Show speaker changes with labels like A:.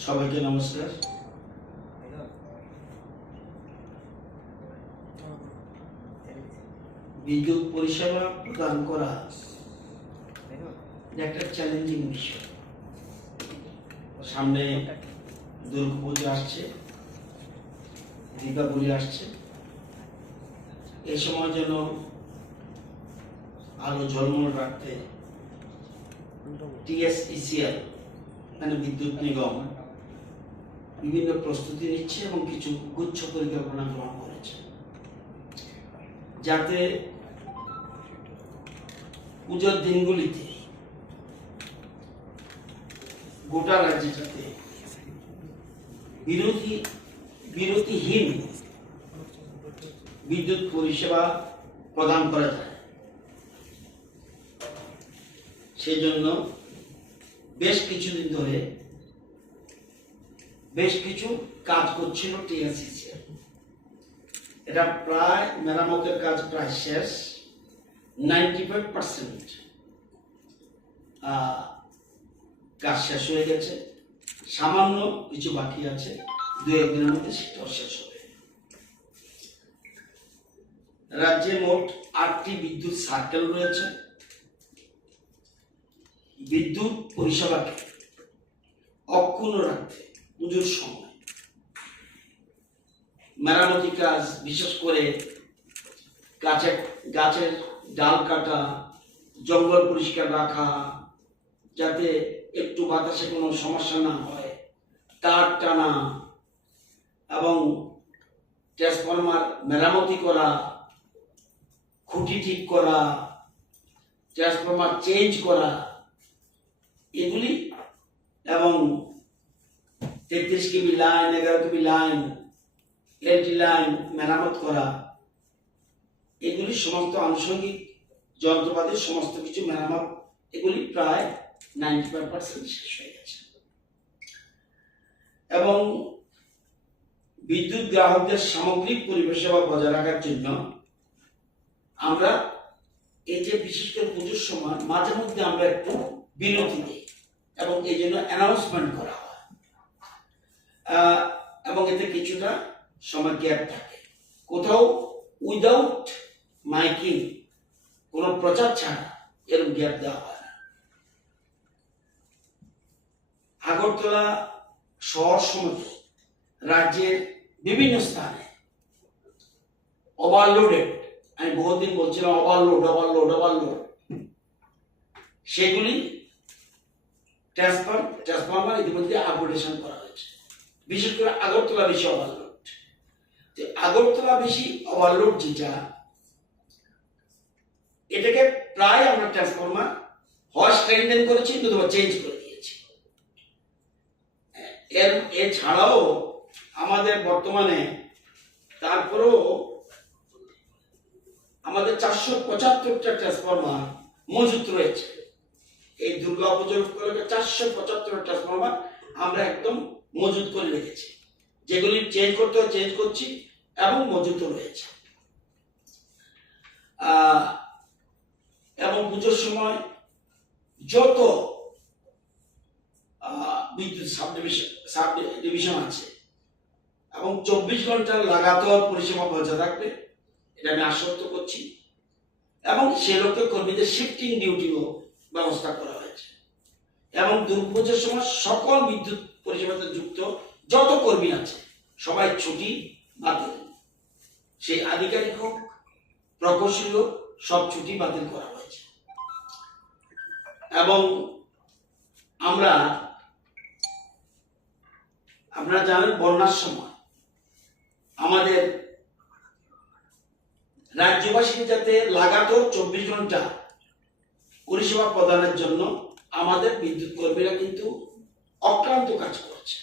A: সবাইকে নমস্কার। বিদ্যুৎ পরিষেবা প্রদান করা একটা চ্যালেঞ্জিং বিষয়। সামনে দুর্গাপুজো আসছে দীপাবলি আসছে। এ সময় যেন আলো ঝলমল রাখতে টিএসইসিএল মানে বিদ্যুৎ নিগম বিভিন্ন প্রস্তুতি নিচ্ছে এবং কিছু গুচ্ছ পরিকল্পনা গ্রহণ করেছে। যাতে পুজোর দিনগুলিতে গোটা রাজ্যটাতে বিরোধী বিরতিহীন বিদ্যুৎ পরিষেবা প্রদান করা যায়। সেই জন্য বেশ কিছুদিন ধরে বেশ কিছু কাজ করছিল টিএসসিসি এটা প্রায় মেরামতের কাজ প্রায় শেষ। নাইনটি ফাইভ পার্সেন্ট কাজ শেষ হয়ে গেছে। সামান্য কিছু বাকি আছে। দু একদিনের মধ্যে সেটাও শেষ হবে। রাজ্যে মোট আটটি বিদ্যুৎ সার্কেল রয়েছে। বিদ্যুৎ পরিষেবাকে অক্ষুণ্ণ রাখতে পুজোর সময়। মেরামতি কাজ, বিশেষ করে গাছের গাছের ডাল কাটা, জঙ্গল পরিষ্কার রাখা, যাতে একটু বাতাসে কোনো সমস্যা না হয়, তার টানা এবং ট্রান্সফরমার মেরামতি করা, খুঁটি ঠিক করা ট্রান্সফরমার চেঞ্জ করা, এগুলি এবং তেত্রিশ কেবি লাইন, এগারো কেবি লাইন এলটি লাইন, মেরামত করা। এগুলি সমস্ত আনুষঙ্গিক যন্ত্রপাতির সমস্ত কিছু মেরামত, এগুলি প্রায় নাইনটি ফাইভ পার্সেন্ট শেষ হয়ে গেছে। এবং বিদ্যুৎ গ্রাহকদের সামগ্রিক পরিষেবা বজায় রাখার জন্য আমরা এই যে বিশেষ করে পুজোর সময় মাঝে মধ্যে আমরা একটু বিরতি দিই এবং এই জন্য অ্যানাউন্সমেন্ট এবং এতে কিছুটা সময় গ্যাপ থাকে। কোথাও উইদাউট মাইকিং কোনো প্রচার ছাড়া এরকম গ্যাপ দেওয়া হয় না। আগরতলা শহর সমেত রাজ্যের বিভিন্ন স্থানে ওভারলোডেড আমি বহুদিন বলছিলাম ওভারলোড ওভারলোড ওভারলোড সেগুলি ট্রান্সফার ট্রান্সফরমার ইতিমধ্যে আপগ্রেডেশন করা বিশেষ করে আগরতলা বেশি ওভারলোড যে আগরতলা বেশি ওভারলোড যেটা এটাকে প্রায় আমরা ট্রান্সফরমার হয় স্ট্রেংথেন করেছি নতুবা চেঞ্জ করে দিয়েছি। এর, এছাড়াও আমাদের বর্তমানে তারপরেও আমাদের চারশো পঁচাত্তরটা ট্রান্সফরমার মজুত রয়েছে। এই দুর্গা পুজোর চারশো পঁচাত্তর ট্রান্সফরমার আমরা একদম মজুত করে রেখেছি। যেগুলি চেঞ্জ করতে হয় চেঞ্জ করছি এবং মজুত রয়েছে। এবং পুজোর সময় যত বিদ্যুৎ ডিভিশন আছে, এবং চব্বিশ ঘণ্টা লাগাতার পরিষেবা বজায় থাকবে, এটা আমি আশ্বস্ত করছি। এবং সে লক্ষ্যে কর্মীদের শিফটিং ডিউটিও ব্যবস্থা করা হয়েছে। এবং দুর্গাপুজোর সময় সকল বিদ্যুৎ পরিষেবাতে যুক্ত যত কর্মী আছে, সবাই ছুটি বাতিল। সেই আধিকারিক হোক, প্রকৌশলী হোক, সব ছুটি বাতিল করা হয়েছে। এবং আমরা, আপনারা জানেন বন্যার সময় আমাদের রাজ্যবাসীকে যাতে লাগাতার চব্বিশ ঘণ্টা পরিষেবা প্রদানের জন্য আমাদের বিদ্যুৎ কর্মীরা কিন্তু অক্লান্ত কাজ করছে।